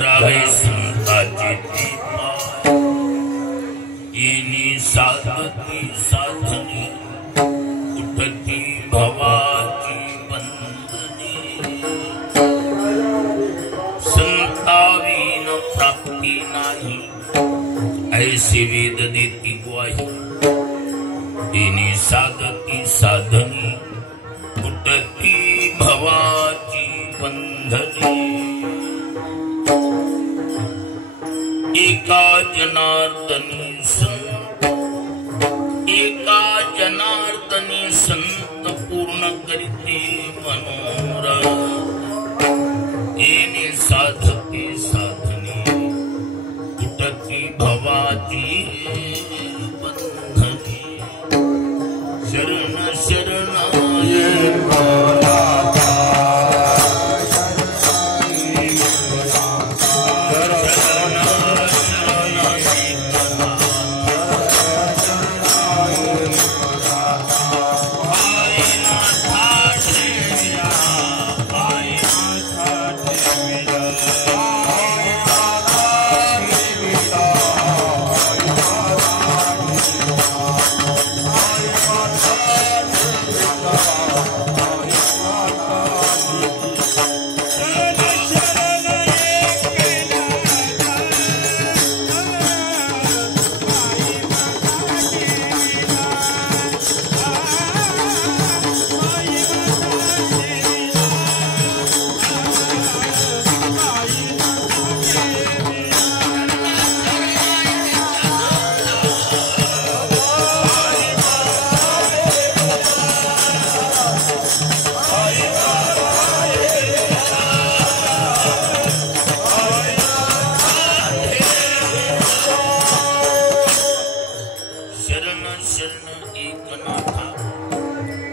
रावे संताची येणी साधती साधनी उठती भवाची बंधनी संतावीन प्राप्ती नाही ऐसी वेद देती ग्वाही येणी साधती साधनी उठती भवाची बंधनी एका जनार्दनी संत पूर्ण करीते मनोरथ येणे साधते साधनी उठती भवाची बंधनी शरण शरणाय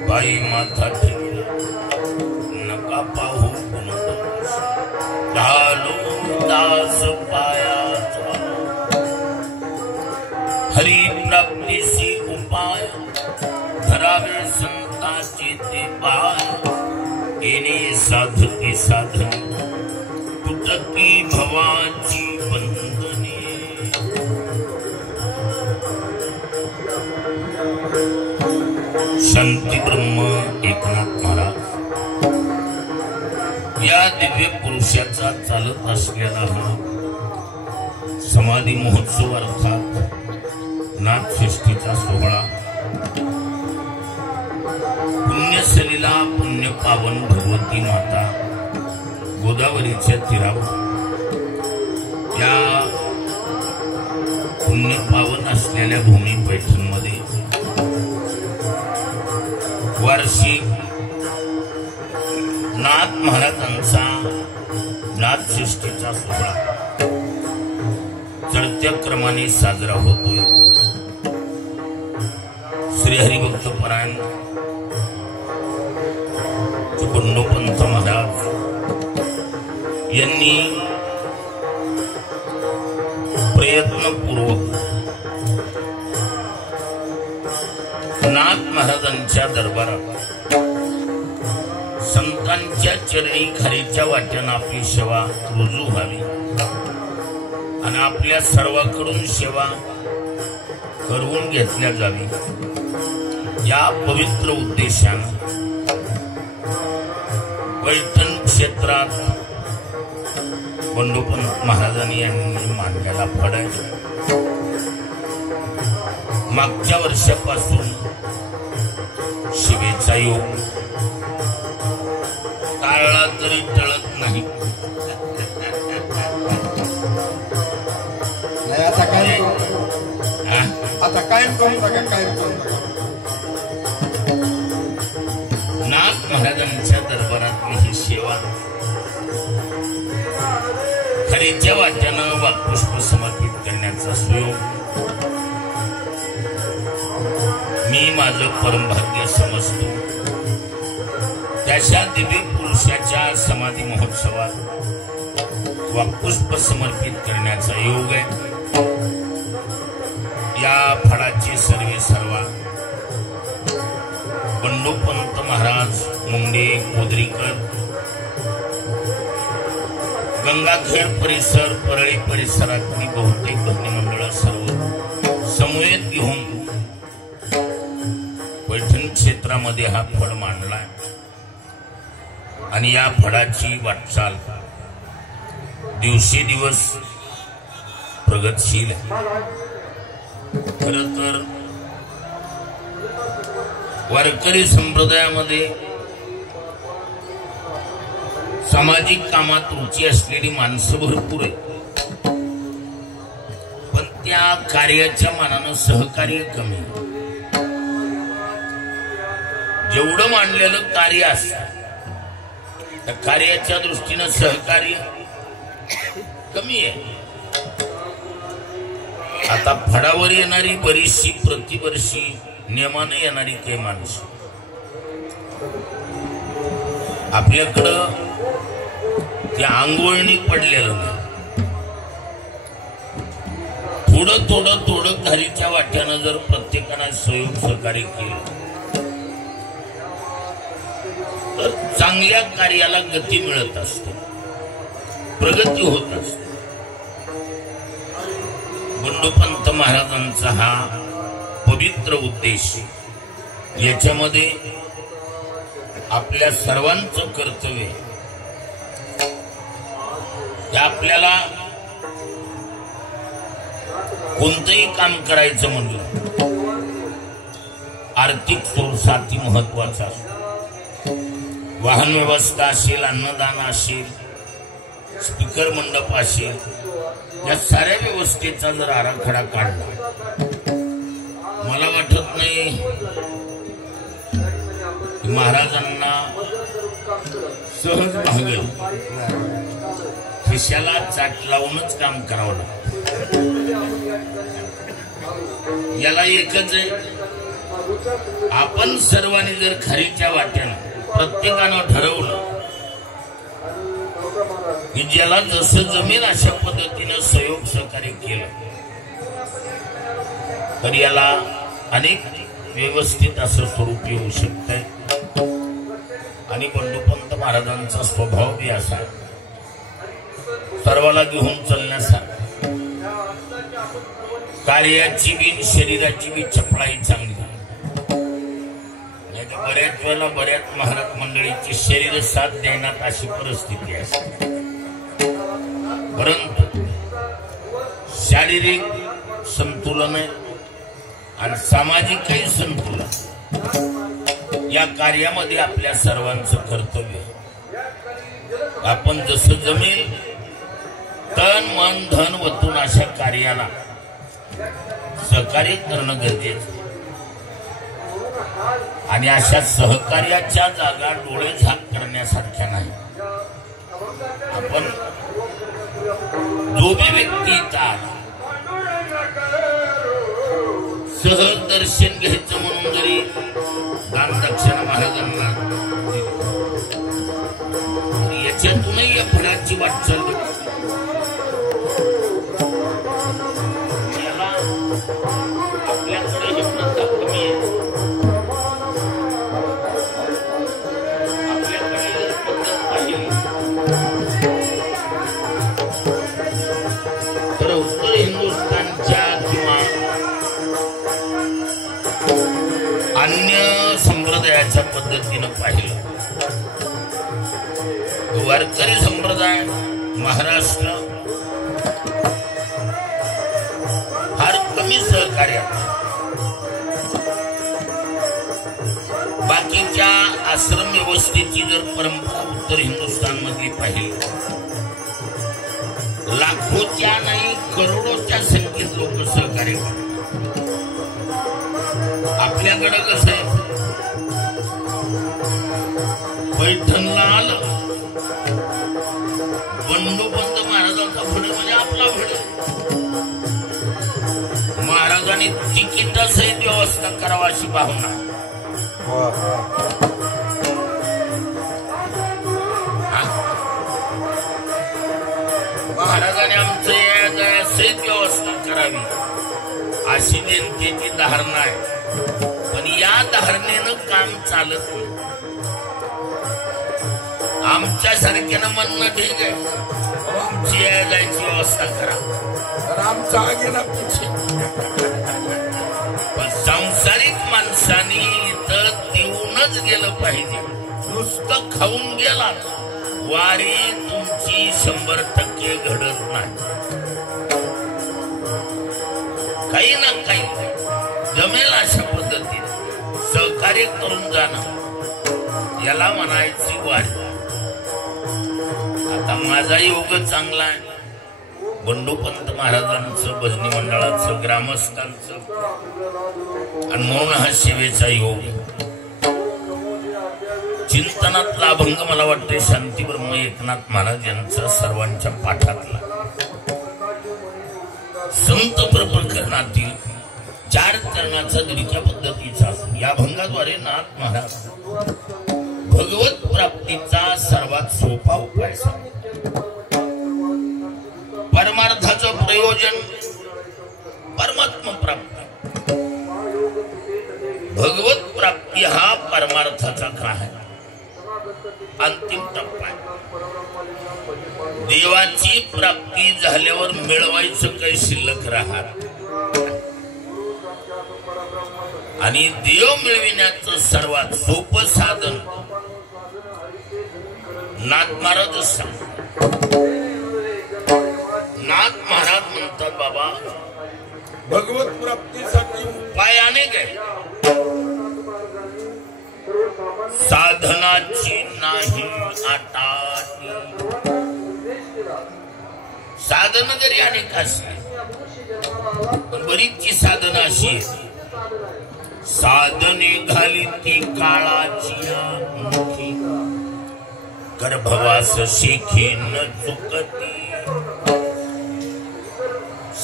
बाई माथा ठेवला नका पाहू गुणदोष झालो दास पायाचा हरी प्राप्तीसी उपाय धरावे संताचे ते पाय येणे साधती साधनी तुटती भवाची बंधनी शांती ब्रह्म एकनाथ महाराज या दिव्य पुरुषाचा चालत असलेला हा समाधी महोत्सव अर्थात नाथषष्ठीचा सोहळा पुण्यसलीला पुण्य पावन भगवती माता गोदावरीच्या तीरावर या पुण्य पावन असलेल्या भूमी पैठणमध्ये वार्षिक नाथ महाराजांचा नाथषष्ठीचा सोहळा चढत्या क्रमाने साजरा होतोय। श्री हरिभक्त परायण बंडोपंत महाराज यांनी प्रयत्नपूर्वक नाथ महाराजांच्या दरबारात संतांच्या चरणी खारीच्या वाट्यानं आपली सेवा रुजू व्हावी आणि आपल्या सर्वांकडून सेवा करवून घेतल्या जावी या पवित्र उद्देशानं पैठण क्षेत्रात बंडोपंत महाराजांनी यांनी मांडलेला फड आहे। मागच्या वर्षापासून शिवेचा योग टाळला तरी टळत नाही। नाथ महाराजांच्या दरबारातली ही सेवा खरीच्या वाट्यानं वाक्पुष्प समर्पित करण्याचा सुयोग मी माझं परमभाग्य समजतो। त्याच्या दिव्य पुरुषाच्या समाधी महोत्सवात वाक्पुष्प समर्पित करण्याचा योग आहे। या फळाची सर्वे सर्वा बंडोपंत महाराज मुंडे कोदरीकर गंगाखेड परिसर परळी परिसरातली बहुतेक भजनी मंडळ सर्व समवेत घेऊन पैठण क्षेत्रामध्ये हा फळ मांडलाय आणि या फळाची वाटचाल दिवसेदिवस प्रगतशील आहे. खरं तर वारकरी संप्रदायामध्ये सामाजिक कामात रुची असलेली माणसं भरपूर आहे, पण त्या कार्याच्या मानानं सहकार्य कमी. जेवढं मांडलेलं कार्य असतं त्या कार्याच्या दृष्टीनं सहकार्य कमी आहे. आता फळावर येणारी बरीचशी प्रतिवर्षी नियमानं येणारी काही माणसं आपल्याकडं त्या आंघोळणी पडलेलं नाही. थोडं थोडं थोडं घरीच्या वाट्यानं जर प्रत्येकानं सहयोग सहकार्य केलं तर चांगल्या कार्याला गती मिळत असते, प्रगती होत असते. बंडूपंत महाराजांचा हा पवित्र उद्देश, याच्यामध्ये आपल्या सर्वांचं कर्तव्य की आपल्याला कोणतंही काम करायचं म्हणलं आर्थिक सोर्स अति महत्वाचा असतो. वाहन व्यवस्था असेल, अन्नदान असेल, स्पीकर मंडप असेल, या साऱ्या व्यवस्थेचा जर आराखडा काढला, मला वाटत नाही महाराजांना सहज भागेल. खिशाला चाट लावूनच काम करावं लागतं. याला एकच आहे, आपण सर्वांनी जर खरीच्या वाट्यानं प्रत्येकानं ठरवलं की ज्याला जसं जमेल अशा पद्धतीनं सहयोग सहकार्य केलं तर याला अनेक व्यवस्थित असं स्वरूप येऊ शकतंय. आणि बंडूपंत महाराजांचा स्वभाव बी असा सर्वाला घेऊन चालण्यासारखा. कार्याची बी शरीराची बी चपळाई चांगली. बऱ्याच वेळेला बऱ्याच महाराज मंडळीची शरीर साथ देण्यात अशी परिस्थिती असते, परंतु शारीरिक संतुलन आणि सामाजिकही संतुलन या कार्यामध्ये आपल्या सर्वांचं कर्तव्य. आपण जसं जमेल तन मन धन वतून अशा कार्याला सहकार्य करणं गरजेचं. आणि अशा सहकार्याच्या जागा डोळे झाक करण्यासारख्या नाही. आपण जो बी व्यक्ती इथं सहदर्शन घ्यायचं म्हणून जरी दान दक्षिणा महाराजांना याच्यातूनही या फळाची वाटचाल आपल्याकडे ही प्रथा कमी आहे. तर उत्तर हिंदुस्थानच्या किंवा अन्य संप्रदायाच्या पद्धतीनं पाहिलं, वारकरी संप्रदाय महाराष्ट्र फार कमी सहकार्यात. बाकीच्या आश्रम व्यवस्थेची जर परंपरा उत्तर हिंदुस्थान मधली पाहिली, लाखोच्या नाही करोडोच्या संख्येत लोक सहकार्य करतात. आपल्याकडे कसं आहे, पैठणला आलं बंडूपंत महाराजांचा फड म्हणजे आपला फड. महाराजांनी तिकिटासहित व्यवस्था करावा अशी भावना. महाराजांनी आमचं सहित व्यवस्था करावी अशी नेमकेची धारणा आहे. पण या धारणेनं काम चालत नाही. आमच्या सारख्यानं म्हणणं ठीक आहे, तुमची यायची व्यवस्था करा. आमचा गेला पिछे. पण सांसारिक माणसाने इथं देऊनच गेलं पाहिजे. नुसतं खाऊन गेला वारी तुमची 100% घडत नाही. काही ना काही जमेल अशा पद्धतीने सहकार्य करून जाणं याला म्हणायची वारी. आता माझा योग चांगला आहे. बंडूपंत महाराजांचं, भजनी मंडळाचं, ग्रामस्थांचं आणि मौन हा सेवेचा योग. चिंतनातला अभंग मला वाटते शांतीब्रह्म एकनाथ महाराज यांचा सर्वांच्या पाठातला. संत प्रकरणातील 4 चरणाचा दीडक्या पद्धतीचा या अभंगाद्वारे नाथ महाराज भगवत प्राप्तीचा सर्वात सोपा उपाय सांगतात. परमार्थाचं प्रयोजन परमात्मा प्राप्ती. भगवत प्राप्ती हा परमार्थाचा काय आहे, अंतिम टप्पा आहे. देवाची प्राप्ती झाल्यावर मिळवायचं काही शिल्लक राहत आणि देव मिळविण्याचं सर्वात सोपं साधन नाथ महाराज सांगतात. नाथ महाराज म्हणतात बाबा भगवत प्राप्तीसाठी उपाय अनेक आहे. साधनाची नाही आटाटी. साधन जरी अनेक असली पण बरीचशी साधनं अशी आहेत. साधने घाली ती काळाची मुखी, गर्भवास शेखी न चुकती.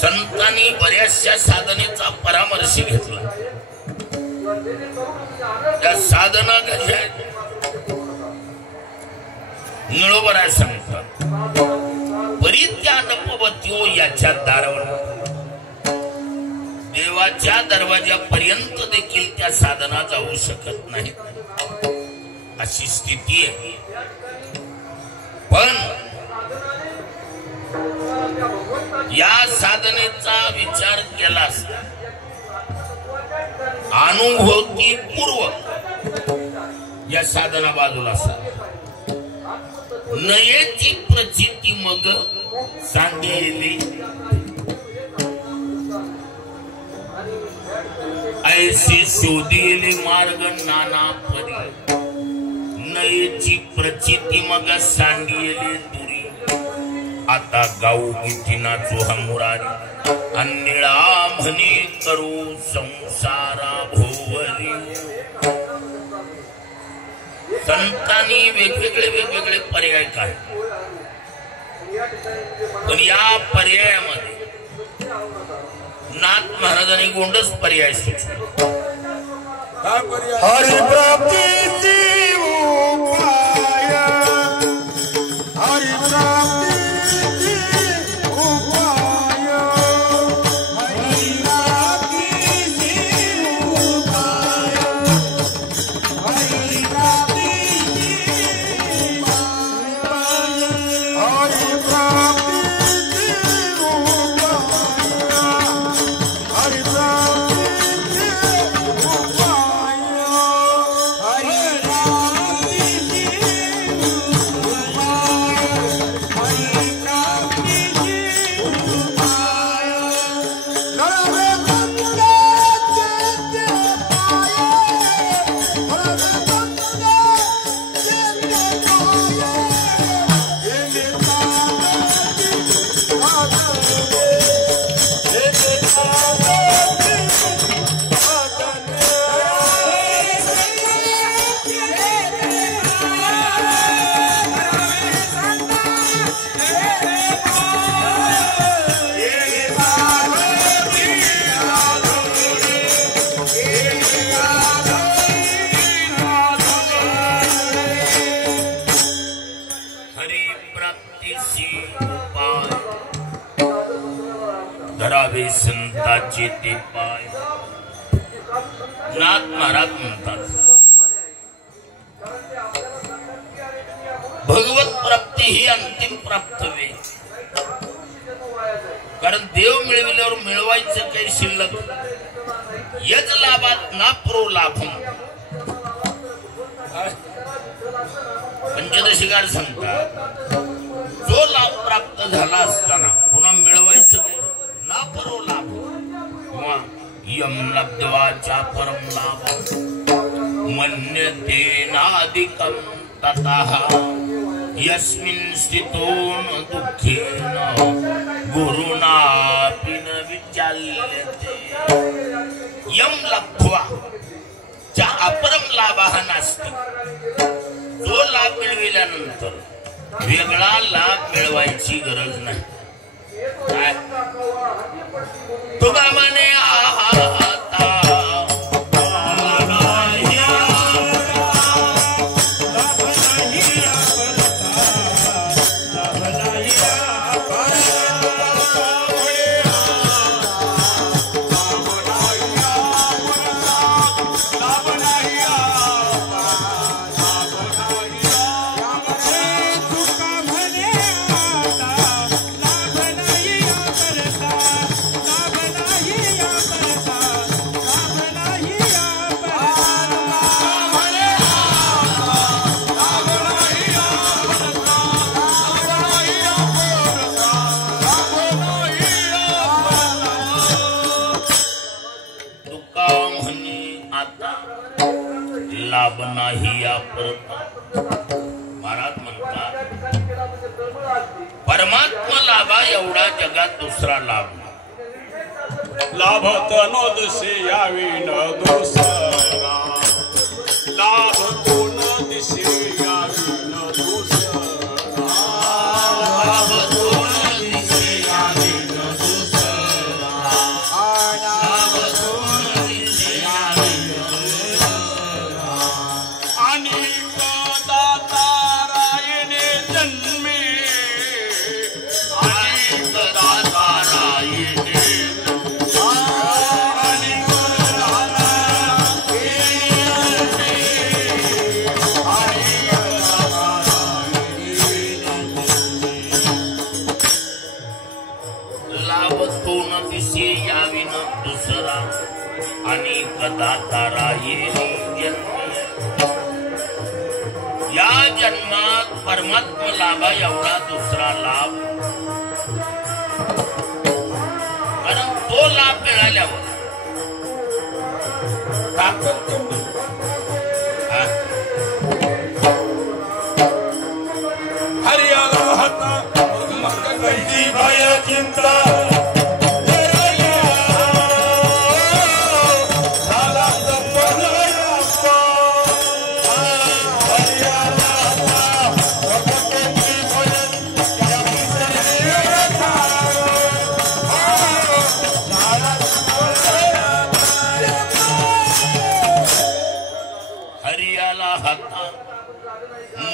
संतांनी बऱ्याचशा साधनेचा परामर्श घेतला. त्या साधना कशा आहेत निळोबरा सांगतात. परित्या नपवत्यो याच्या दारावर देवाच्या दरवाजापर्यंत देखील त्या साधना जाऊ शकत नाही अशी स्थिती आहे. पण या साधनेचा विचार केला असता अनुभूती पूर्व या साधना बाजूला असतात. नयेची प्रचिती मग सांगेली ऐसी शोधेली मार्ग नाना परी. नयेची प्रचिती मग सांगेली दुरी. आता गाऊ गीती नाचू हा मुरारी अन्निळा म्हणे करू संसारा भोवरी. संतांनी वेगवेगळे पर्याय काय, पण या पर्यायामध्ये नाथ महाराजांनी गोंडस पर्याय सुचवला. हरिप्राप्तीची उपाय, हरिप्राप्तीची उपाय, हरिप्राप्तीची उपाय, हरिप्राप्तीची धरावे संतांचे ते पाय. नाथ महाराज म्हणतात भगवत प्राप्ती ही अंतिम प्राप्तव्य. कारण देव मिळविल्यावर मिळवायचं काही शिल्लक यज लाभात ना प्रो लाभम पंचदशीकार सांगतात जो लाभ प्राप्त झाला असताना पुन्हा मिळवायचं काही ना परो लाभ किंवा यम लब्ध्वाचा परम लाभ मन्यते नाधिकं ततः यस्मिन् स्थितो न दुःखेन गुरुनापि न विचाल्यते यम लब्ध्वा चा अपरम लाभः नास्ति जो लाभ मिळविल्यानंतर वेगळा लाभ मिळवायची गरज नाही काय तुका म्हणे आता लाभ नाही या महाराज म्हणतात परमात्मा लाभा एवढा जगात दुसरा लाभ लाभत नो दिसे यावी न दुसरा लाभ तो न दिसे यावी न दुसरा लाभ तो न दिसे यावी न दुसरा लाभ तो न दिसे यावी न दुसरा आणि दाता रायने जन्मे आणि दाता रायने या जन्मात परमात्मा लाभा एवढा दुसरा लाभ कारण तो लाभ मिळाल्यावर ताकद हरियाला हाता कैची भय चिंता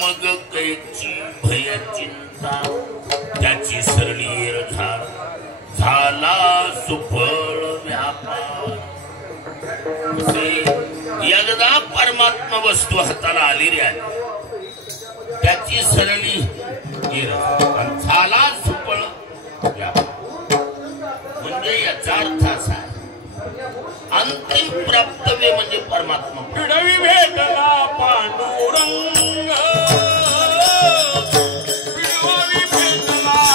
मग कैची भय चिंता त्याची सरळीर झाला सुफळ व्यापार एकदा परमात्मा वस्तू हाताला आली रे त्याची सरळी झाला सुफळ व्यापार म्हणजे याचा अर्थ असा आहे अंतिम प्राप्तव्य म्हणजे परमात्मा पिढवी भेटला पांडुरंग पिढवी भेटला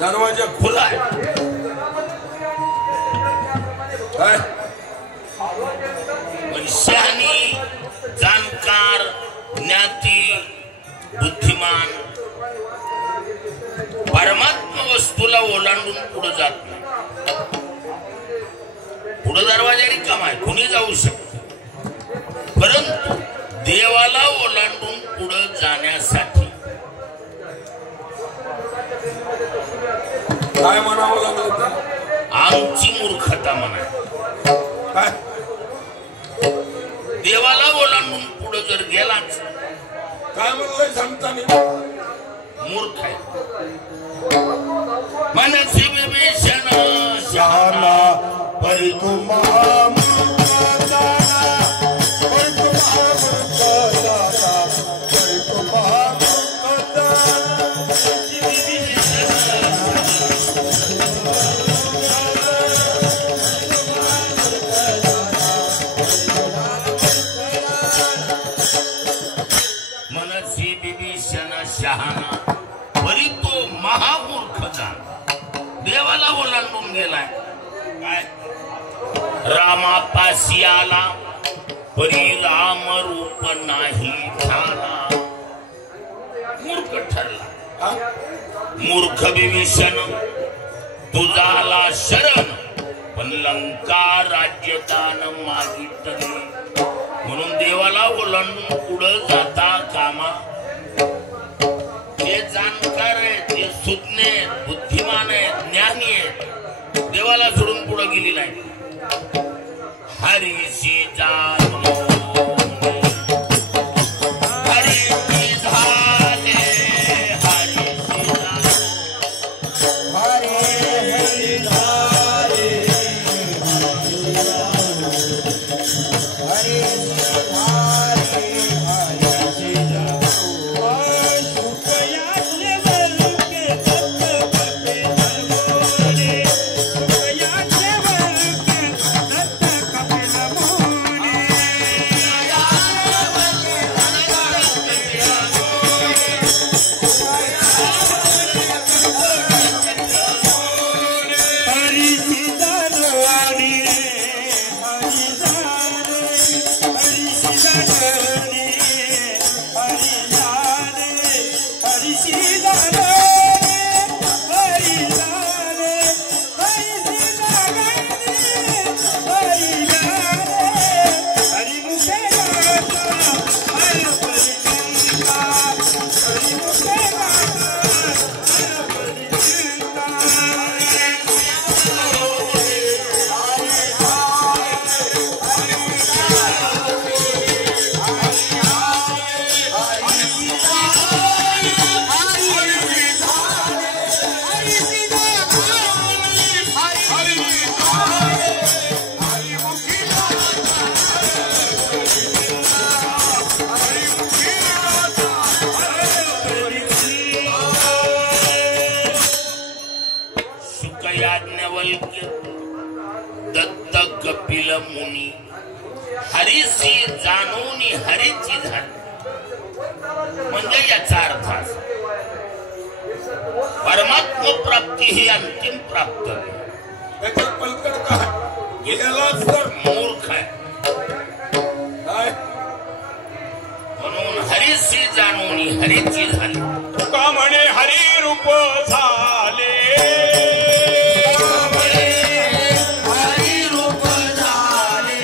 दरवाजा खुला आहे. काय शहाणी, जाणकार, ज्ञाती, बुद्धिमान परमात्मा वस्तूला ओलांडून पुढे जात नाही. पुढे दरवाजा रिकामा आहे, कुणी जाऊ शकते. परंतु देवाला ओलांडून पुढे जाण्यासाठी काय म्हणावं लागलं? आमची मूर्खता म्हणा. काय देवाला ओलांडून पुढे जर गेलाच काय म्हणलंय सांगता नाही. मूर्ख आहे. मनसी विभीषण शहाणा परंतु महामूर्ख जाना, परंतु महामूर्ख जाना, परंतु महामूर्ख जाना. मनसी विभीषण शहाणा परी तो महामूर्ख जाना. देवाला ओलांडून गेलाय. काय रामापाशी आला परी राम रूप नाही झाला. मूर्ख ठरला. मूर्ख विभीषण तुझाला शरण, पण लंका राज्यदान मागितले. म्हणून देवाला ओलांडून पुढे जाता कामा. ते जाणकार आहे, ते सुज्ञ आहेत, बुद्धिमान आहेत, ज्ञानी आहेत. देवाला सोडून पुढे गेली नाही. हरीशी जानो हरीशी झाले, हरीशी जानो हरे हरि झाले, हरे झाले, हरे जानो. शुकयाचे वलके दत्त कपे नमोने, शुकयाचे वलके दत्त कपे नमोने. हरि सीताराणी हरि जाने, हरि सीताराणी हरि जाने, हरि सीताराणी हरि जाने, हरि सीताराणी हरि जाने. हरि मुखे गाता हर परिचिंता, हरि मुखे गाता हर परिचिंता. शुकयाज्ञवल्क्य दत्त कपिल मुनी हरीशी जाणून हरीची झाली. म्हणजे याचा अर्थ असा, परमात्मा प्राप्ती ही अंतिम प्राप्त. त्याच्यात पलकड काय गेलाच तर मूर्ख आहे. काय म्हणून हरीशी जाणून हरीची झाली. तुका म्हणे हरी रूप झाले, हरी रूप झाले.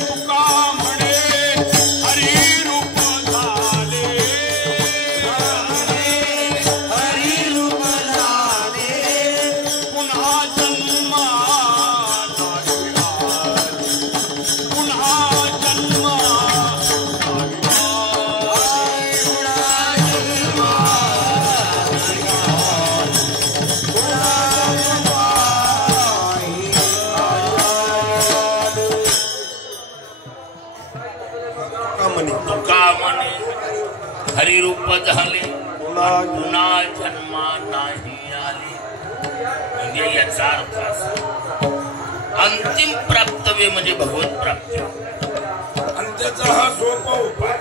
तुका म्हणे हरी रूप झाले, हरी रूप झाले. पुन्हा जन्म नाही आले, पुन्हा जन्म तुका म्हणे हरिरूप झाले, पुन्हा जन्मा नाही आले. म्हणजे याचा अर्थ असा, अंतिम प्राप्तव्य म्हणजे भगवत प्राप्ती. आणि त्याचा हा सोपा उपाय.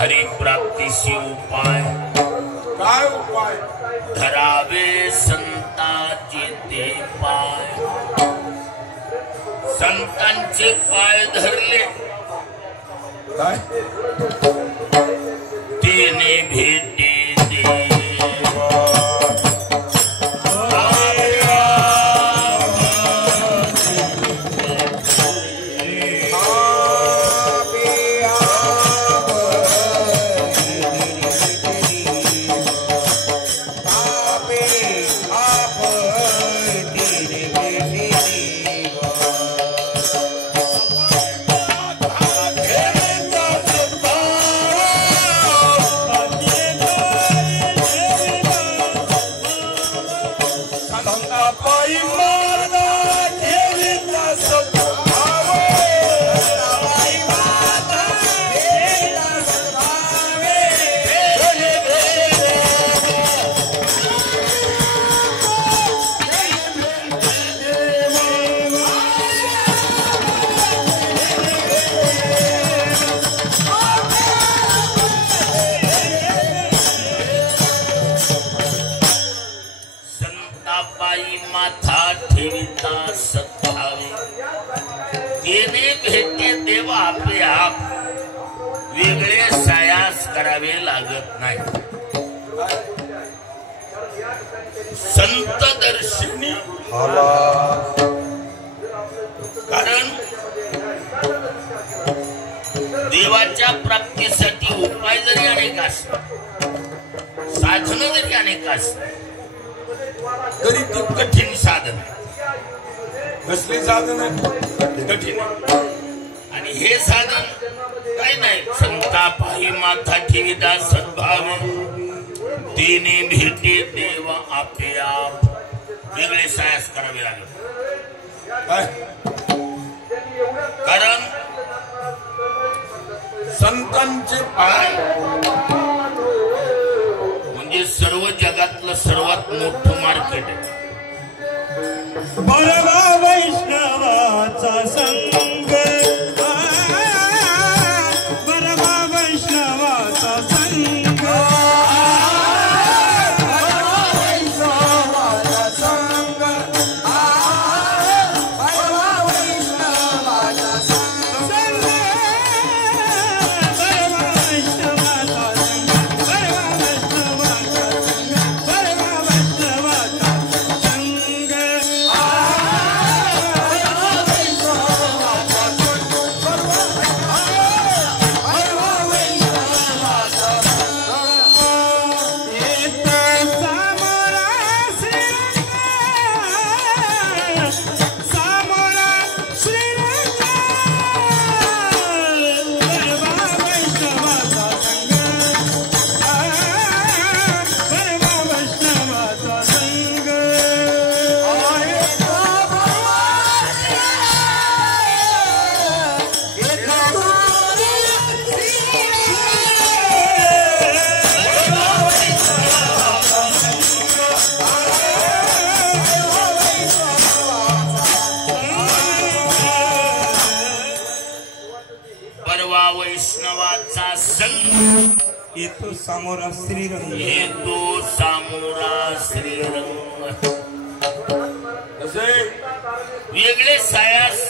हरिप्राप्तीशी उपाय काय उपाय? धरावे संतांचे ते पाय. संतांचे पाय धरले तेने भेटे वेगळे सायास करावे लागत नाही. संत दर्शनी कारण देवाच्या प्राप्तीसाठी उपाय जरी अनेक असतात, साधन जरी अनेक असतात, तरी ती कठीण साधन. कसली साधन कठीण. आणि हे साधन काय नाही. संता पायी माथा ठेविता सद्भाव तिने भेटे देव आपे आप. वेगळे सायास करावे लागत. कारण संतांचे पाय म्हणजे सर्व जगातलं सर्वात मोठं मार्केट आहे. परवा वैष्णवाचा संग, परवा वैष्णवाचा संग, वैष्णवाचा संग येतो सामोरा श्रीरंग, येतो सामोरा श्रीरंग. वेगळे सायास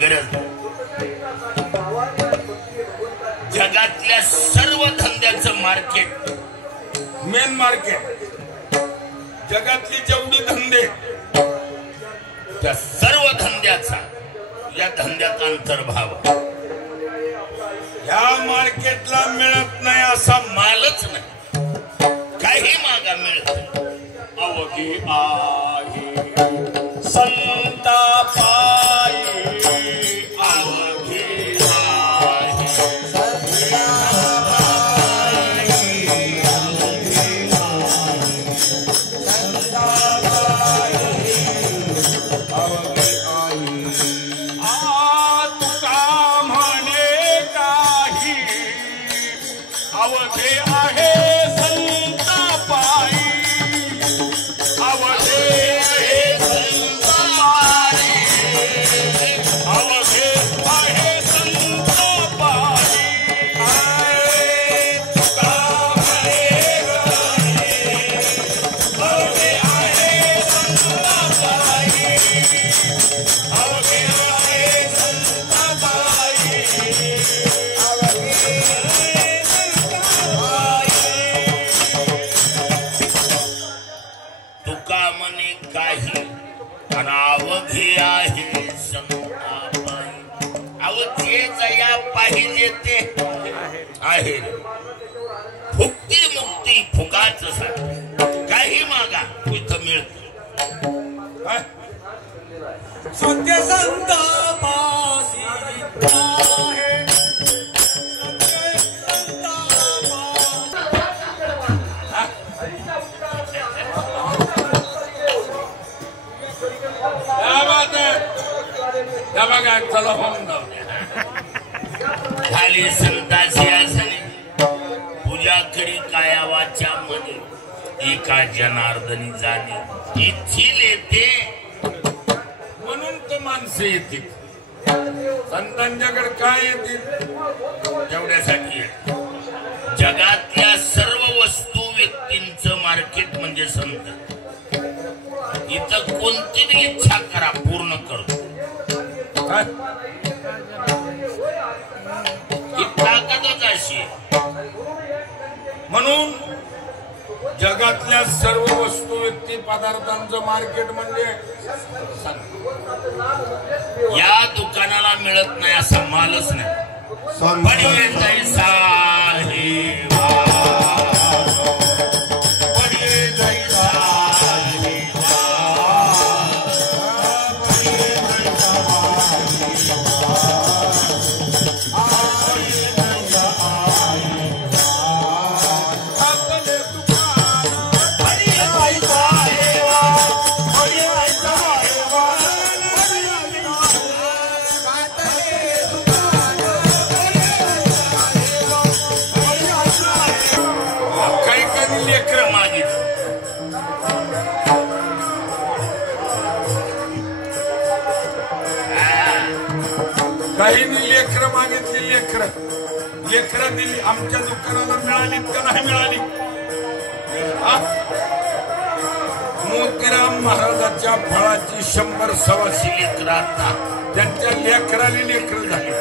गरज. जगातल्या सर्व धंद्याचं मार्केट, मेन मार्केट, जगातली जेवढी धंदे, त्या सर्व धंद्याचा या धंद्यात अंतर्भाव. या मार्केटला मिळत नाही असा मालच नाही. काही मागा मिळत. अवघी आहे संता पायी, अवघी आहे अवघे आहे संता पायी, अवघे आहे तुका म्हणे काही अनावघे आहे संतापाई. अव जे जया पाहिजे ते आहे. फुक्ती मुक्ती फुकाच काही मागा इथं मिळत. सत्य संतापासी आहे. खाली संतासी असणे पूजा करी कायावाच्या मध्ये एका जनार्दनी जाणे इच्छिल येते म्हणून तर माणसं येतील. संतांच्याकडे काय येतील तेवढ्यासाठी जगातल्या सर्व वस्तू व्यक्तींचं मार्केट म्हणजे संत. इथं कोणती इच्छा करा पूर्ण करतो. ही ताकदच अशी. म्हणून जगातल्या सर्व वस्तू व्यक्ती पदार्थांचं मार्केट म्हणजे या दुकानाला मिळत नाही असा मालच नाही. पण जैसा हेवा, बढे जैसा हेवा. लेकरं मागितलं काही लेकरं मागितली. लेकरं दिली. आमच्या दुकानाला मिळाली का नाही मिळाली? मोतीराम महाराजाच्या फळाची 100-125 लेकरं आता त्यांच्या लेकराली लेकरं झाली.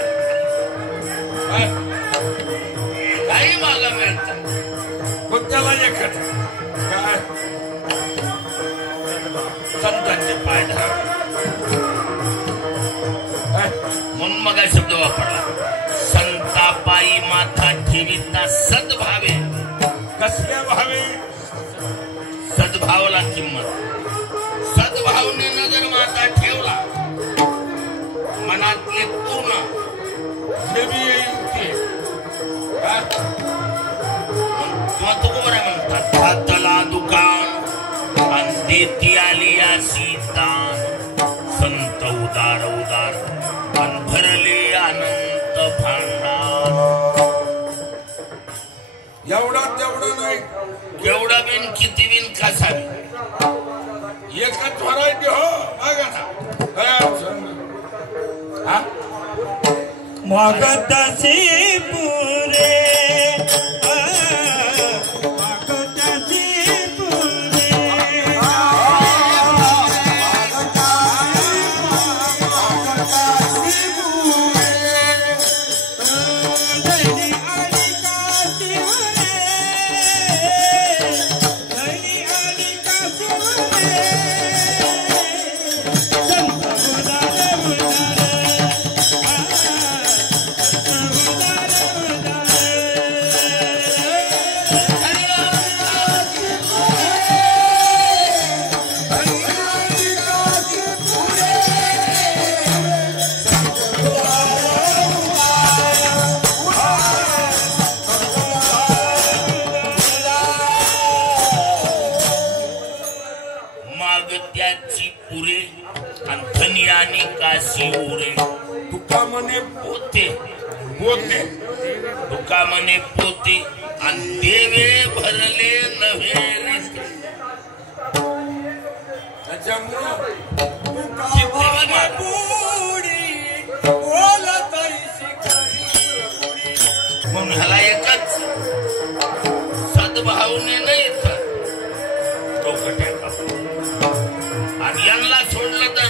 काही मागा मिळतं पण त्याला एकच काय संतांचे पाय धरा. म्हणून मग शब्द वापरला. संतापायी माथा ठेविता सद्भावे. कसल्या भावे? सद्भावला किंमत. सद्भावनेनं जर माथा ठेवला मनातले पूर्ण हे बी येईल ते किंवा तो बरं म्हणतात हाताला दुकान आणि देती आली या सीतान. संत उदार उदार आणि भरले अनंत भांडार. एवढा तेवढा नाही. केवढा बिन किती बिन कसा बिन एकच व्हरायटी हो. बघा ना मागतासी पुरे मागतासी पुरे धनी आली काशी धनी आली काशी संत मागत्याची पुरे आणि धनी आणि काशी उरे. तुका म्हणे पोते पोते. तुका म्हणे पोते आणि देवे भरले नव्हे रीत. त्याच्यामुळं म्हणून ह्याला एकच सद्भावने नाही आणि यांना सोडलं तर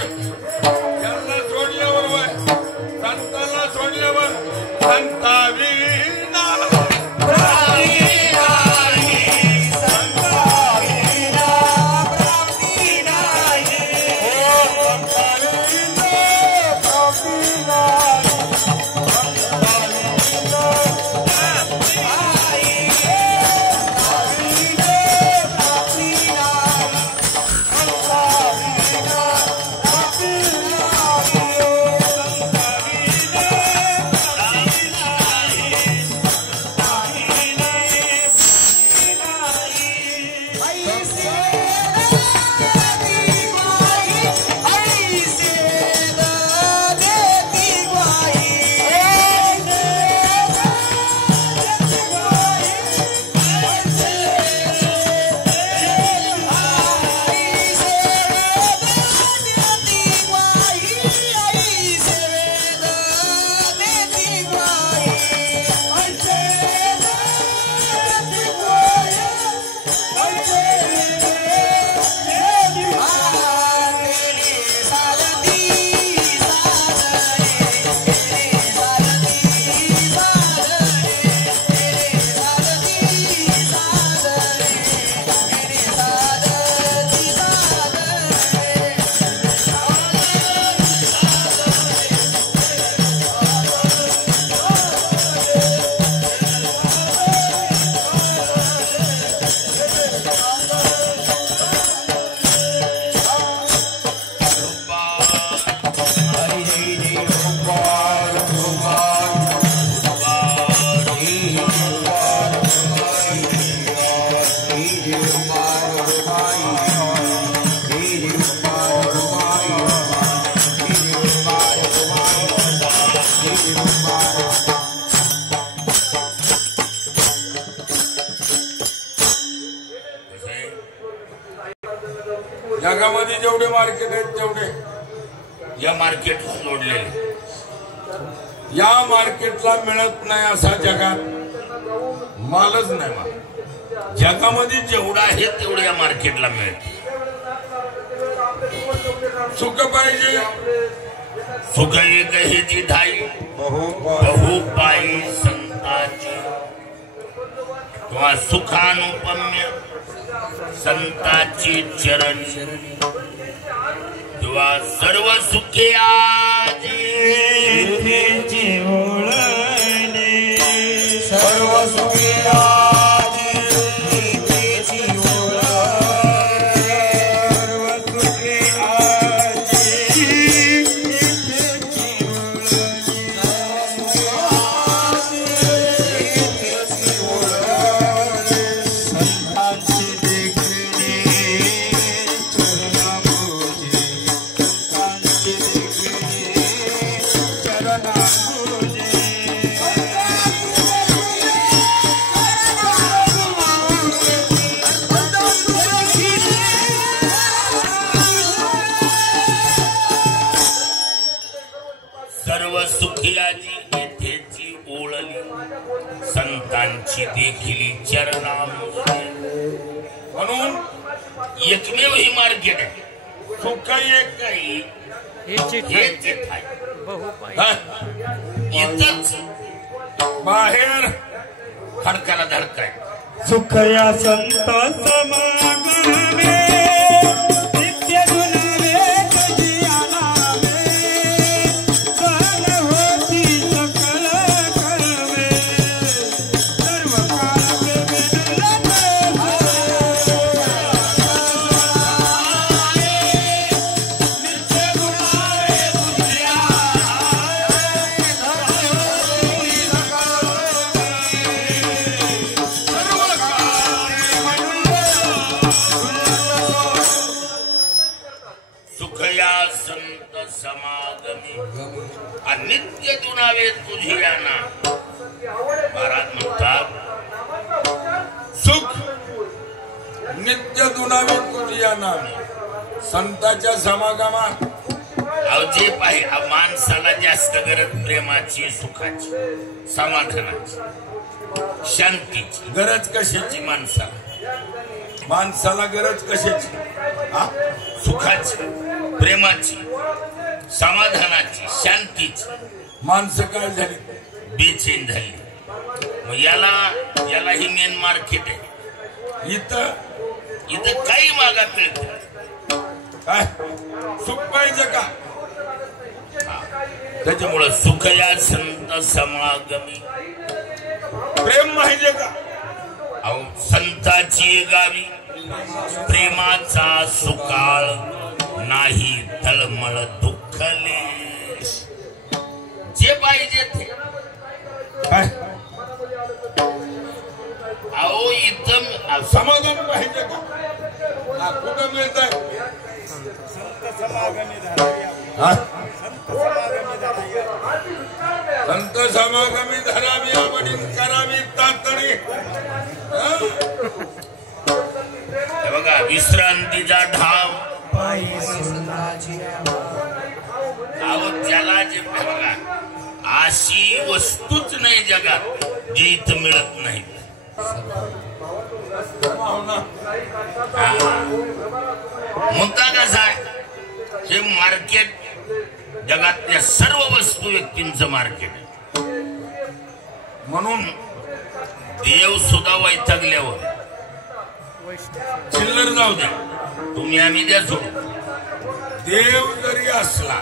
या मार्केटला जोडलेले. या मार्केटला मिळत नाही असा जगात मालच नाही. माल जगामध्ये जेवढा आहे तेवढं या मार्केटला मिळत. सुख पाहिजे सुख एक हे जी ठाई बहु पायी संताची किंवा सुखानुपम्य संताची चरणी किंवा सर्व सुखे तेथेची ओळणे सर्व सुखे संतांची देखील चरणामुळे. म्हणून एकमेव ही मार्केट आहे. सुख एक काही हेची हेच आहे. बहुपायी इथंच बाहेर हडकाला धडकाय. सुख या संत समागमे नित्य गुणावे तुझिया नामे सहन होती सकल कर्मे सर्व काळ समागमी अनित्य दुनावे तुझिया नाम. महाराज म्हणतात सुख नित्य दुनावे तुझिया नामे. संतांच्या समागमात जे पाहिजे माणसाला जास्त गरज प्रेमाची, सुखाची, समाधानाची, शांतीची गरज कशाची? माणसाला गरज कशाची? सुखाची, प्रेमाची, समाधानाची, शांतीची. माणसं काय झाली? बेचैन झाली. मग याला ही मेन मार्केट आहे. इथं काही मागा मिळत काय? सुख पाहिजे का? त्याच्यामुळं सुख या संत समागमी. प्रेम पाहिजे का? अहो संताची गावी प्रेमाचा सुकाळ नाही तळमळ दुःखलेश. जे पाहिजे ते. काय? अहो इथं समाधान पाहिजे का? कुठं मिळत आहे? संत समागमी धरावी आवडीन करावी तातडी. बघा विश्रांतीचा ढाव. अहो त्याला जे बघा अशी वस्तूच नाही जगात जे इथं मिळत नाही. मुद्दा कसा आहे? हे मार्केट जगातल्या सर्व वस्तू व्यक्तींचं मार्केट आहे. म्हणून देव सुद्धा वैतागल्यावर चिल्लर जाऊ द्या, तुम्ही आम्ही द्या सोडू. देव जरी असला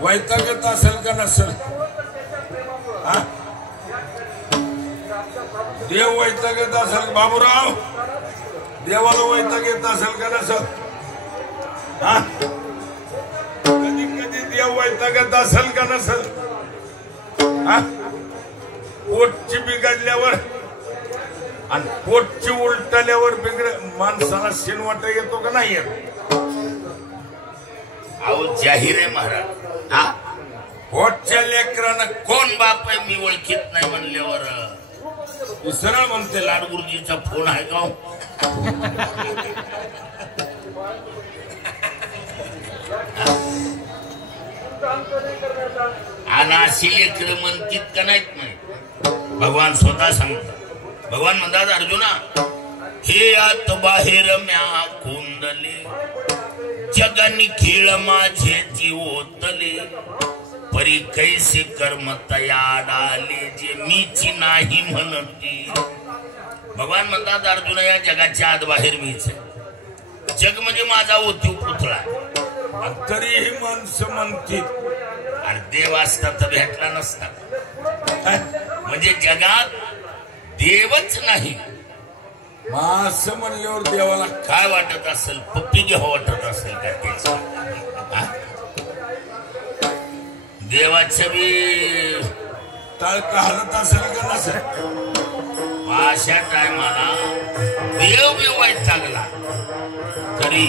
वैतागत असेल का नसेल? देव वैतागत असेल बाबूराव, देवाला वैताग येत असेल का नसेल? कधी कधी देव वैतागत असेल का नसेल? पोटची बिघडल्यावर आणि पोटची उलटल्यावर माणसाला शिनवाटा येतो का नाही येत? अहो जाहीर आहे महाराज. पोटच्या लेकरानं कोण बाप आहे मी ओळखीत नाही म्हणल्यावर सरळ म्हणते लाडगुरुजीचा फोन आहे का? आणि अशी लेकरं म्हणतीत का नाहीत नाही भगवान स्वतः सांगतात. भगवान म्हणतात अर्जुना हे आत बाहेर म्या कोंदले जगानी खेळ माझे जीवोतले परी कैसे कर्म तयार आले जे मीची नाही म्हणती. भगवान म्हणतात अर्जुना या जगाच्या आत बाहेर मीच आहे. जग म्हणजे माझा ओतीव पुतळा. तरीही माणसं म्हणतील अरे देव असता तर भेटला नसता. म्हणजे जगात देवच नाही. असं म्हणल्यावर देवाला काय वाटत असेल पप्पी घ्यावं वाटत असेल का तेच देवाच्या बी तळका हलत असेल का नसेल. अशा टायमाला देव बी वाईट लागला तरी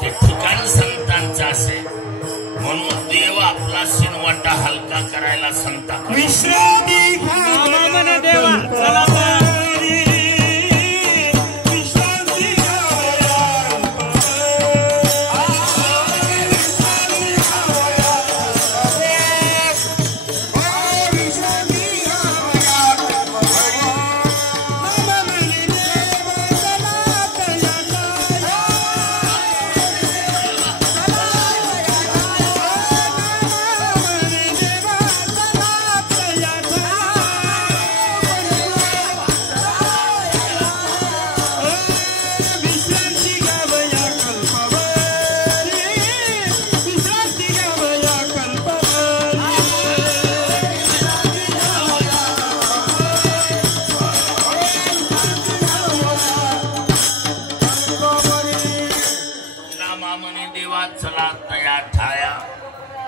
ते ठिकाण संतांचं असेल म्हणून देव आपला शिनवाटा हलका करायला संता विश्रांती घ्या देवा चला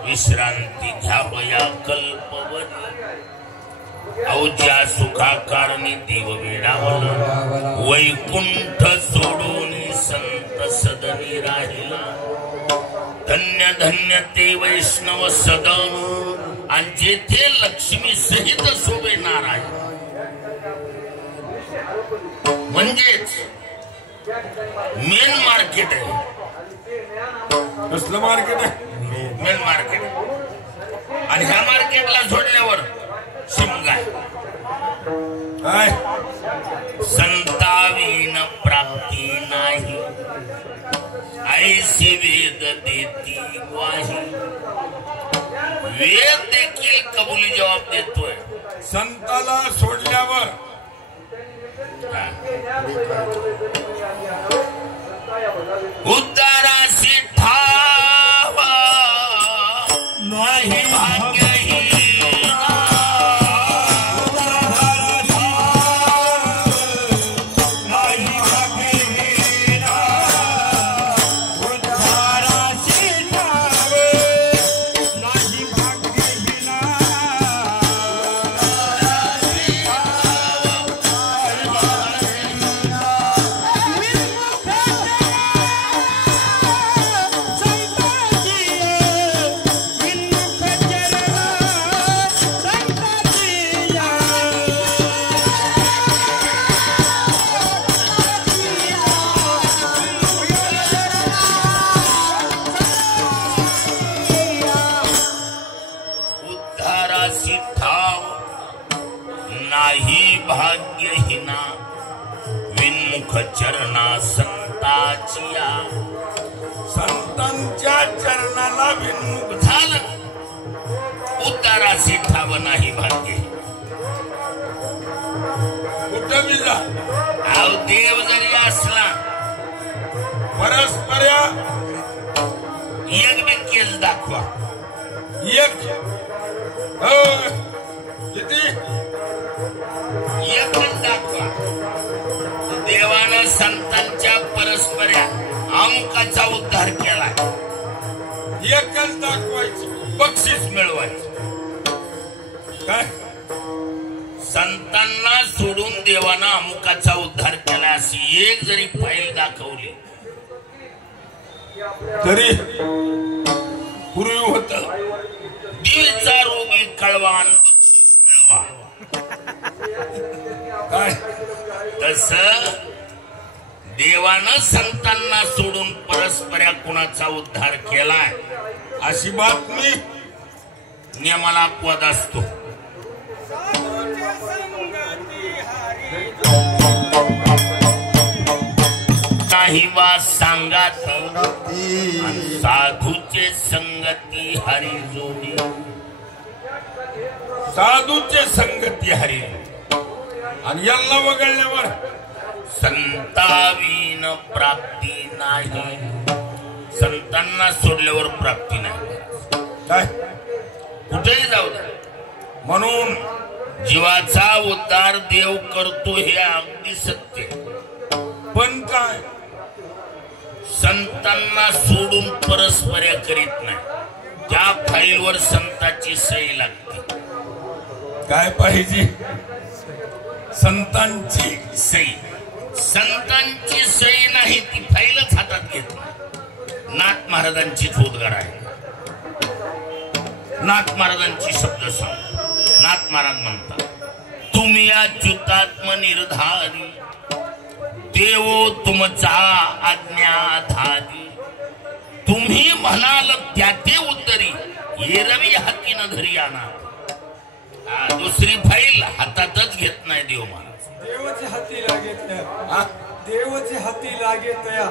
विश्रांती घ्यावया कल्पवरी अवज्या सुखा कारणी देव वेडावला वैकुंठ सोडून संत सदनी राहिला. धन्य धन्य ते वैष्णव सदन आणि जेथे लक्ष्मी सहित शोभे नारायण. म्हणजेच मेन मार्केट आहे. कसलं मार्केट आहे. मेन मार्केट आणि ह्या मार्केटला सोडल्यावर शिमगा काय संतावीन प्राप्ती नाही ऐसी वेद देती ग्वाही. वेद देखील कबुली जबाब देतोय. संताला सोडल्यावर उद्धाराशी ठावा नाही भाग्यहीन. भाग्यहीना विन्मुख चरणा संताचिया. संतांच्या चरणाला विन्मुख झालं उद्धाराशी ठाव नाही भाग्य. कुठं बी जा देव जरी असला परस्पऱ्या एक बी केस दाखवा एक किती एकच दाखवा. देवानं संतांच्या परस्पऱ्या अमुकाचा उद्धार केला एकच दाखवायचं बक्षीस मिळवायचं. काय संतांना सोडून देवानं अमुकाचा उद्धार केला अशी एक जरी फाईल दाखवली तरी पूर्वी होत दिवीचा रोगी कळवान बक्षीस मिळवा. काय तस देवानं संतांना सोडून परस्पऱ्या कुणाचा उद्धार केलाय अशी बातमी नियमाला अपवाद असतो. काही वा सांगात साधूचे संगती हरी जोडी. साधूचे संगती हरी आणि यांना वगळल्यावर संतावीन प्राप्ती नाही. संतांना सोडल्यावर प्राप्ती नाही. काय कुठेही जाऊ दे. म्हणून जीवाचा उद्धार देव करतो हे अगदी सत्य. पण काय संतांना सोडून परस्पऱ्या करीत नाही. त्या फाईलवर संतांची सही लागते. काय पाहिजे संतांची सही. संतांची सही नाही ती फाईलच हातात घेत नाही. नाथ महाराजांचीच उद्गार आहे. नाथ महाराजांची शब्द सांग. नाथ महाराज म्हणतात तुम्ही अच्युतात्म निर्धारी देव तुमचा आज्ञाधारी. तुम्ही म्हणाल त्या ते उत्तरी एरवी हाती न धरी आणा. दुसरी फाईल हातातच घेत नाही देव महाराज. देवचे हाती लागे तया. देवचे हाती लागे तया.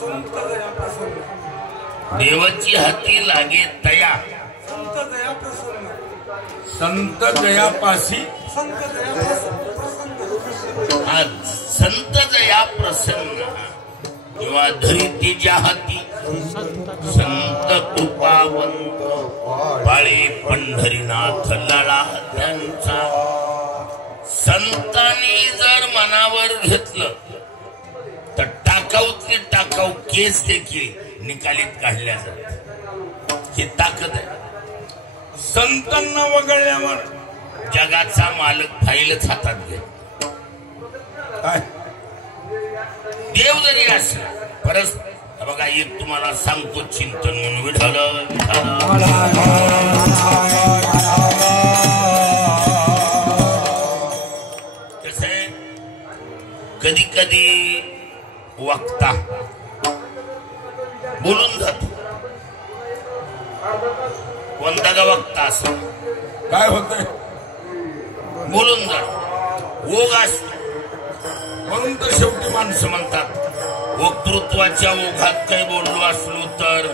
संत दया प्रसन्न. देवाची हाती लागे तया. संत दया प्रसन्न. संत दयापाशी संत दया प्रसन्न. संत दया प्रसन्न किंवा धरी तिच्या हाती संत कृपावंत बाळे पंढरीनाथ लळा त्यांचा. संतांनी जर मनावर घेतलं तर टाकाऊतले टाकाऊ केस देखील निकालीत काढल्या जातात. ही ताकद आहे. संतांना वगळल्यावर जगाचा मालक फाईलच हातात घेत. काय देव जरी असला परत बघा एक तुम्हाला सांगतो चिंतन म्हणून विठ्ठल कसं आहे कधी कधी वक्ता बोलून जातो. कोणता का वक्ता असं काय होतंय बोलून जातो. ओघ असतो. म्हणून तर शेवटी माणसं म्हणतात वक्तृत्वाच्या ओघात काही बोललो असलो तर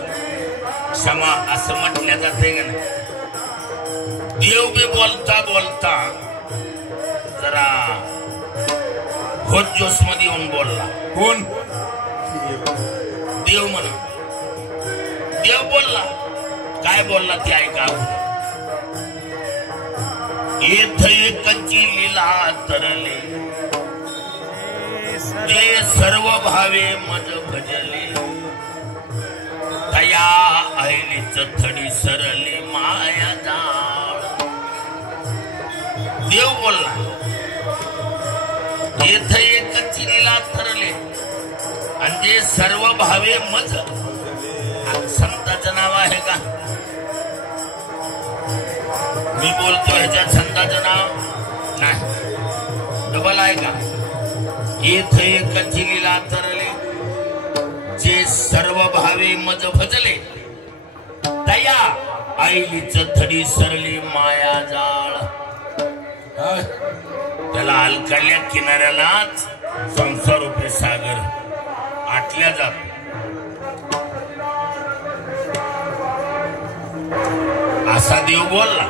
क्षमा असं म्हटल्या जाते का नाही. देव बी बोलता बोलता जरा होत जोश मध्ये येऊन बोलला. कोण देव म्हणा. देव बोलला. काय बोलला ते ऐका. येथ एकची लीला तरले जे सर्व भावे मज भजले तया ऐलीच थडी सरली माया जाळ. देव बोलला. येथ एकची लीला तरले आणि जे सर्व भावे मज. संताचं नाव आहे का? मी बोलतो ह्याच्यात संताचं नाव नाही. डबल आहे का? येथ एकची लीला तरले जे सर्व भावे मज भजले तया आईलीच थडी सरली माया जाळ. त्याला अलकडल्या किनाऱ्यालाच संसार रूपी सागर आटल्या जातो. असा देव बोलला.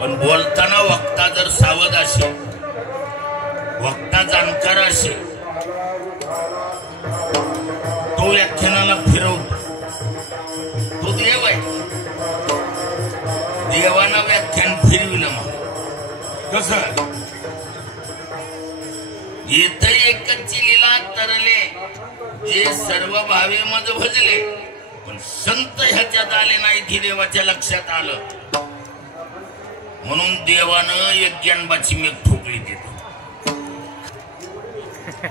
पण बोलताना वक्ता जर सावध असेल, वक्ता जाणकार असेल, तो व्याख्यानाला फिरवतो. तो देव आहे. देवानं व्याख्यान फिरविलं. मग कसं येथ एकची लीला तरले जे सर्व भावे मज भजले. पण संत ह्याच्यात आले नाही. ती देवाच्या लक्षात आलं म्हणून देवानं एक ज्ञानबाची मेघ ठोकली तिथे.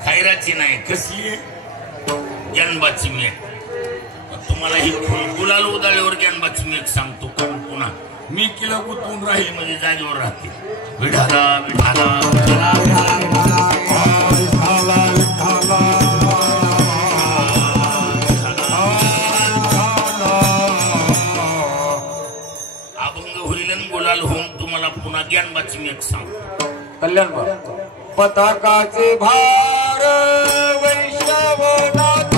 खैराची नाही. कसली ज्ञानबाची मेघ. तुम्हाला ही गुलाल उदाळीवर ज्ञानबाची मेघ सांगतो. कारण पुन्हा मी किला गुंतून राहील म्हणजे जागेवर राहते. विठाला विठाला विठाला विठाला कल्याण बाची एक सांग कल्याण पताकाचे भार वैष्णवनाथ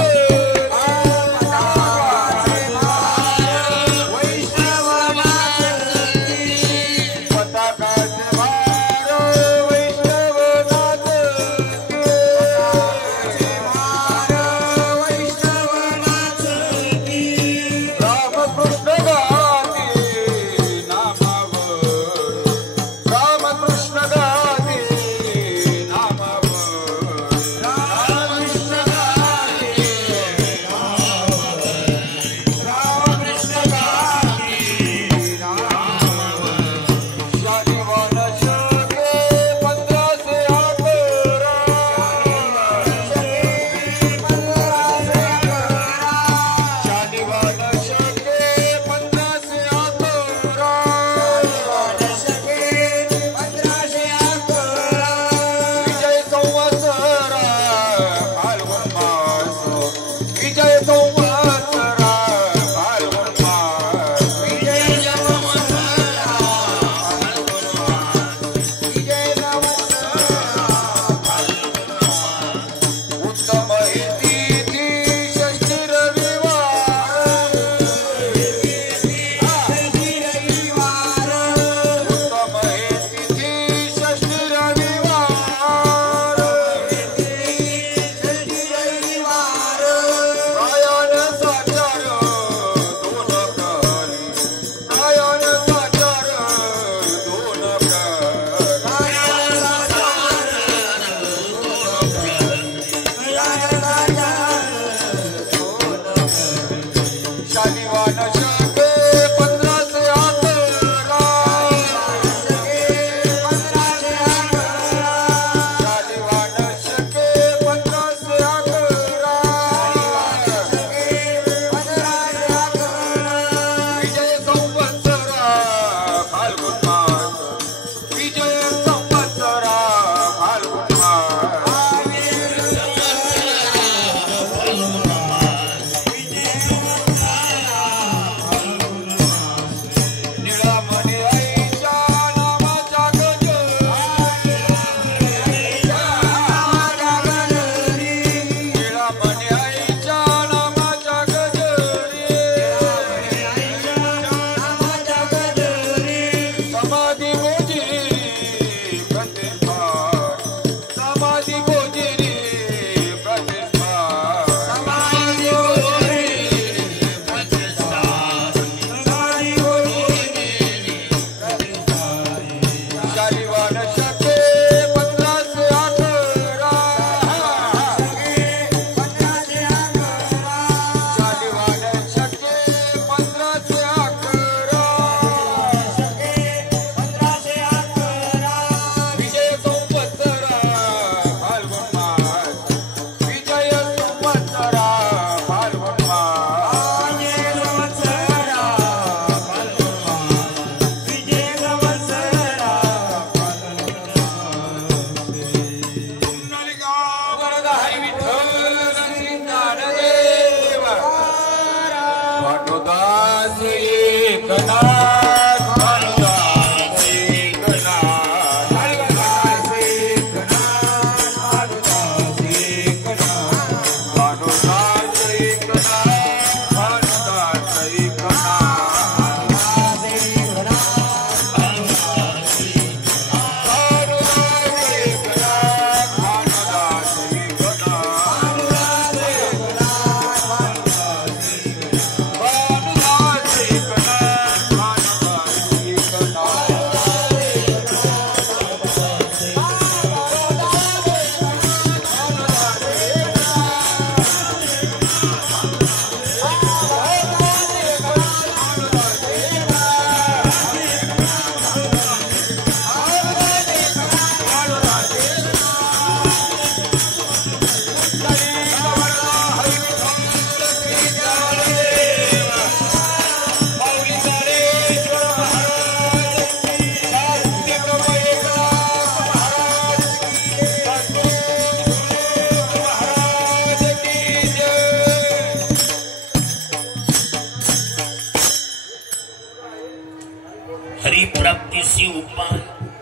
हरिप्राप्तीसी उपाय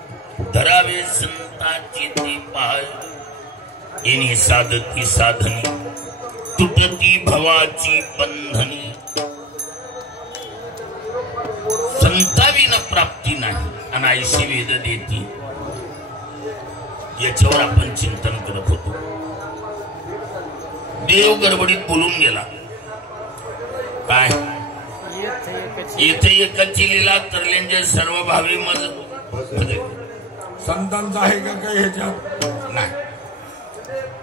धरावे संताची ती पाय येणे साधती साधनी तुटती भवाची बंधनी संताविन प्राप्ती नाही अनायशी वेद देती याच्यावर आपण चिंतन करत होतो. देव गडबडीत बोलून गेला काय येथे एकाची लीला तरलेंजे सर्व भावी मज संतांचा आहे का काही ह्याच्यात नाही.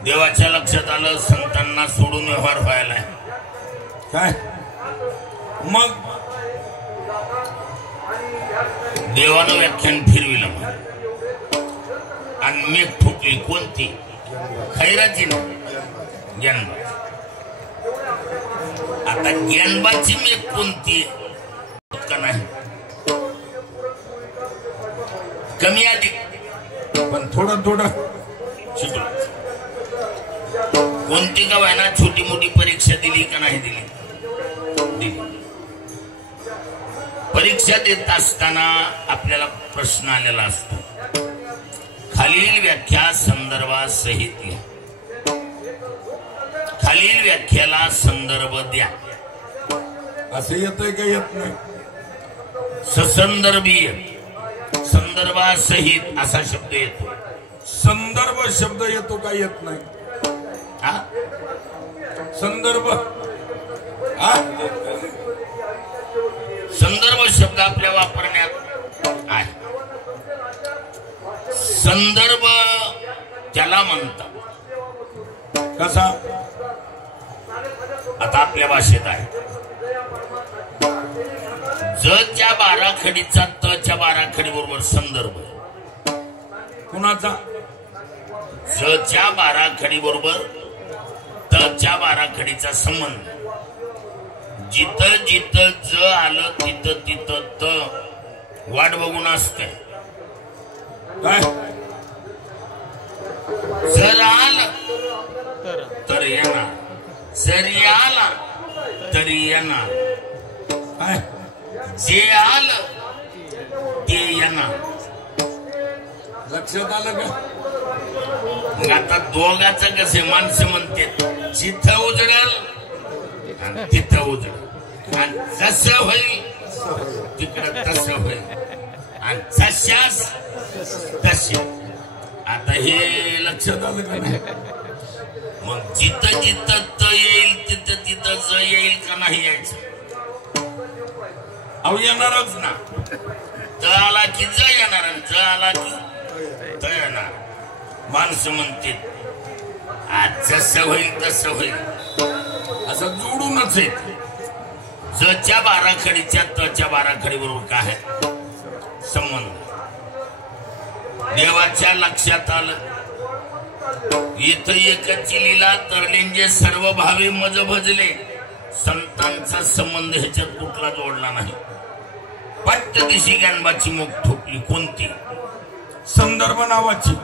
देवाच्या लक्षात आलं संतांना सोडून व्यवहार व्हायला काय मग देवानं व्याख्यान फिरविलं आणि मेघ ठोकली कोणती खैराची ना ज्ञानबाची. आता ज्ञानबाची मेघ कोणती का नाही कमी अधिक पण थोडं थोडं शिकलो. कोणती का व्हायना छोटी मोठी परीक्षा दिली का नाही दिली. परीक्षा देत असताना आपल्याला प्रश्न आलेला असतो. खालील व्याख्या संदर्भासहित घ्या. खालील व्याख्याला संदर्भ द्या. असं येतंय का येत नाही. ससंदर्भीय संदर्भासहित असा शब्द येतो. संदर्भ शब्द येतो का येत नाही. हा संदर्भ हा संदर्भ शब्द आपल्या वापरण्यात आहे. संदर्भ त्याला म्हणतात कसा आता आपल्या भाषेत आहे. जच्या बाराखडीचा तच्या बाराखडी बरोबर संदर्भ. कुणाचा जच्या बाराखडी बरोबर तच्या बाराखडीचा संबंध. जिथं जिथं ज आलं तिथं तिथं त वाट बघून असते. काय जर आलं तर येणार, जरी आला तरी येणार, काय जे आलं ते येणार. लक्षात आलं का. मग आता दोघाचं कसे माणसं म्हणते जिथं उजळल आणि तिथं उजळल आणि जसं होईल तिकडं तसं होईल आणि जशास तसे. आता हे लक्षात आलं का नाही. मग जिथं जिथं त येईल तिथं तिथं ज येईल का नाही यायचं. अहो येणारच ना. ज आला की ज येणार आणि ज आला की त येणार. माणसं म्हणते आज जसं होईल तसं होईल असं जोडूनच आहे. जच्या बाराखडीच्या तच्या बाराखडी बरोबर काय आहे संबंध. देवाच्या लक्षात आलं इथं एकची लीला तरलेंजे सर्व भावे मज भजले. संतांचा संबंध ह्याच्यात कुठला जोडला नाही. पट्ट दिशी ज्ञानबाची मुख ठोकली कोणती संदर्भ नावाची.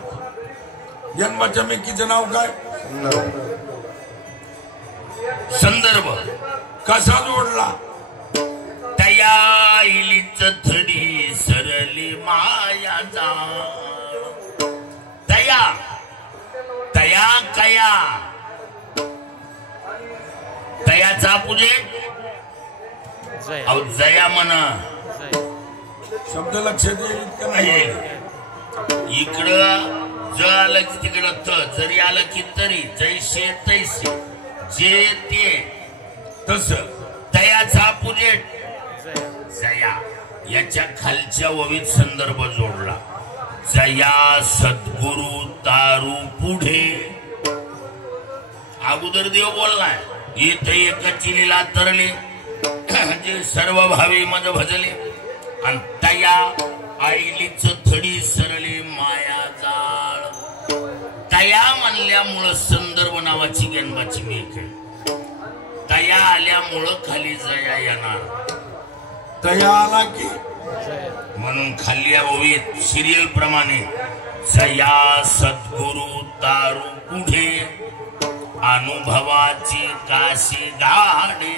जन्माच्या मेकीचं नाव काय संदर्भ. कसा जोडला. तया इलीच थडी सरली माया जा. तया तया कया तयाचा पुजे अहो जया म्हणा. शब्द लक्षात येईल का नाही. इकडं ज आलं की तिकडं त, जरी आलं की तरी, जैसे तैसे, जे ते तस. तयाचा पुजेट जया. याच्या खालच्या ओवीत संदर्भ जोडला. जया सद्गुरु तारू पुढे. अगोदर देव बोललाय इथे एकाची लीला तरले जे सर्व भावे मज भजले आणि तया आईलीच थडी सरले माया जाळ. तया म्हणल्यामुळं संदर्भ नावाची ज्ञानबाची मेघ. तया आल्यामुळं खाली जया येणार. तया आला की म्हणून खाली ओवीत सिरियल प्रमाणे जया सद्गुरु तारू पुढे अनुभवाची काशी गाडे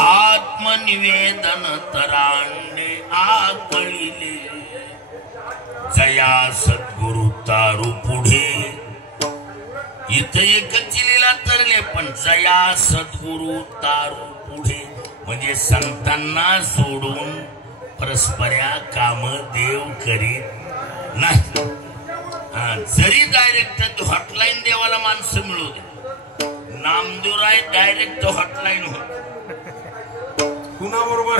आत्मनिवेदन तरांडे आकळिले. जया सद्गुरु तारू पुढे. इथं एकच लिहिला तर नाही, पण जया सद्गुरु तारू पुढे म्हणजे संतांना सोडून परस्पऱ्या काम देव करीत नाही. जरी डायरेक्ट हॉटलाईन देवाला माणसं मिळू दे, नामदेवराय डायरेक्ट हॉटलाईन होत. कुणाबरोबर?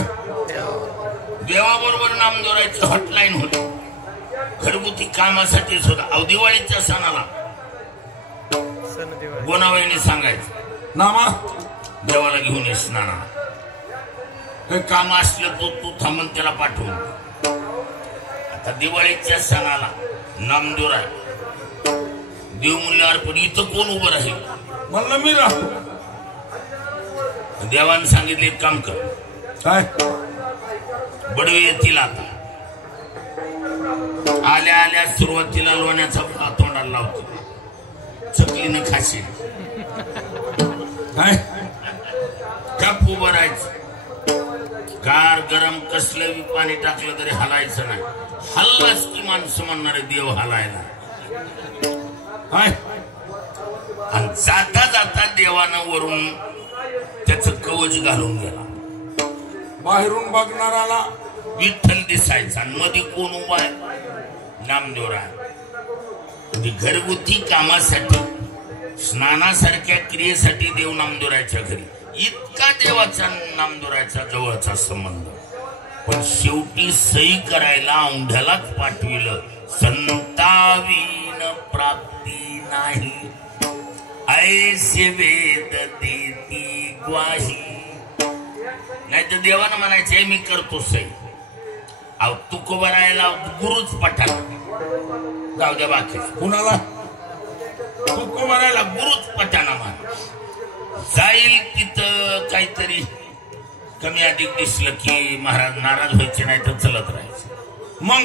देवाबरोबर नामदेवरायचं हॉटलाईन होत. घरगुती कामासाठीच होता. दिवाळीच्या सणाला गोनाबाईने सांगायचं नामा देवाला घेऊन ये स्नानाला. हे काम असलं तू थांबून त्याला पाठवून. आता दिवाळीच्या सणाला नामदेवराय देव मूल्यावर पण इथं कोण उभं राहील म्हणलं मी राहतो. देवानं सांगितले एक काम कर, काय बडवे येतील आता. आल्या आल्या सुरुवातीला लोण्याचा तोंडाला लावतो, चकलीनं खाशील. काय गप उभं राहायचं. गार गरम कसलं बी पाणी टाकलं तरी हलायचं नाही. हल्लाच की माणसं म्हणणारे देव हलायला. काय आणि जाता जाता देवानं वरून त्याचं कवच घालून गेला. बाहेरून बघणाराला विठ्ठल दिसायचा आणि मध्ये कोण उभा आहे? नामदेवराय. म्हणजे घरगुती कामासाठी स्नानासारख्या क्रियेसाठी देव नामदेवरायच्या घरी. इतका देवाचा नामदेवरायचा जवळचा संबंध. पण शेवटी सही करायला औंढ्यालाच पाठविलं. संतावीन प्राप्ती नाही ऐसे वेद देती ग्वाही. नाही तर देवानं म्हणायचंय मी करतो सही. अहो तुकोबा राहायला गुरुच पठाला जाऊ द्या. बाकी कुणाला तुको भरायला गुरुच पटाना मान जाईल. तिथं काहीतरी कमी अधिक दिसलं की महाराज नाराज व्हायचे, नाही तर चलत राहायचं. मग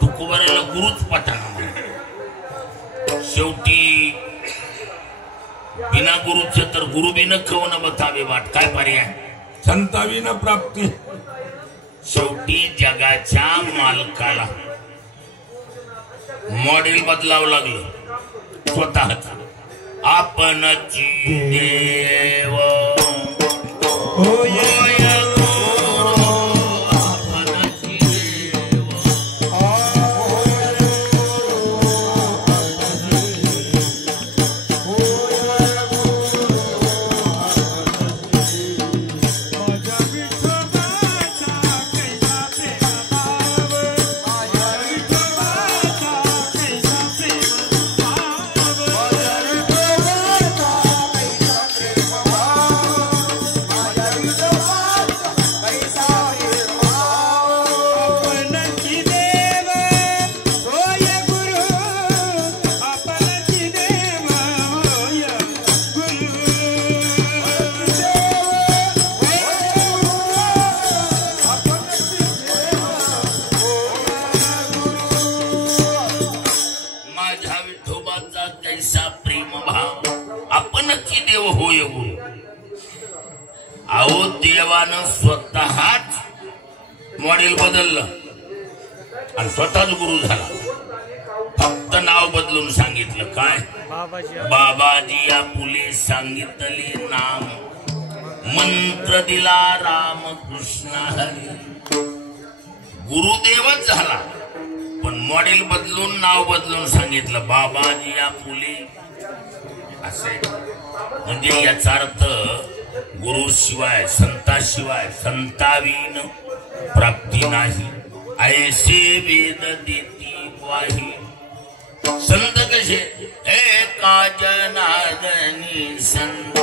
तुको भरायला गुरुच पटाना मान. शेवटी बिना गुरुचं तर गुरु बिन कवन बतावे वाट. काय पर्याय? संतावीन प्राप्ती. शेवटी जगाच्या मालकाला मॉडेल बदलावं लागलं स्वतःच. आपणची देव होय आपणची देव. होय गुरु. अहो देवानं स्वतःच मॉडेल बदललं आणि स्वतःच गुरु झाला. फक्त नाव बदलून सांगितलं. काय? बाबाजी आपुले सांगितले नाम. मंत्र दिला राम कृष्ण हरी. गुरुदेवच झाला पण मॉडेल बदलून नाव बदलून सांगितलं बाबाजी आपुले असे. म्हणजे याचा अर्थ गुरुशिवाय संताशिवाय संतावीन प्राप्ती नाही ऐसे वेद देती ग्वाही. संत कसे? एका जनार्दनी संत